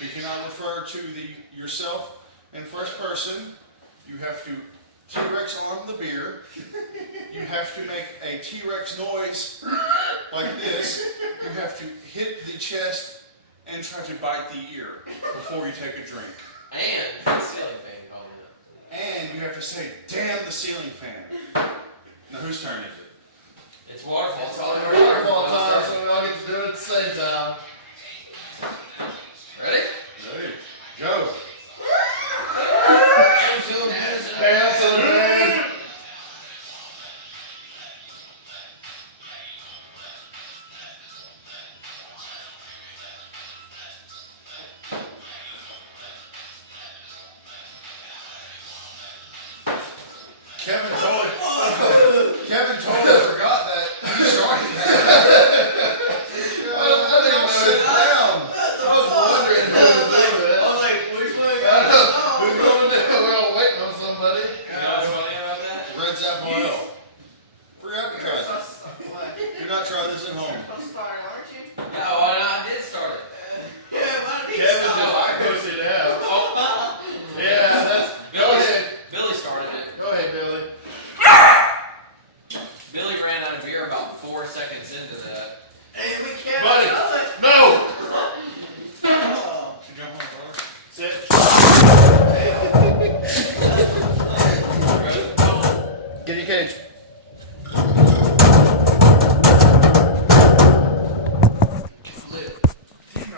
We cannot refer to yourself in first person. You have to T-Rex on the beer. You have to make a T-Rex noise like this. You have to hit the chest and try to bite the ear before you take a drink. And the ceiling fan calling up. And you have to say, "Damn the ceiling fan." Now whose turn is it? It's Waterfall. It's all Waterfall time, so we all get to do it at the same time. Ready? Ready. Go. Bounce on the bed. Kevin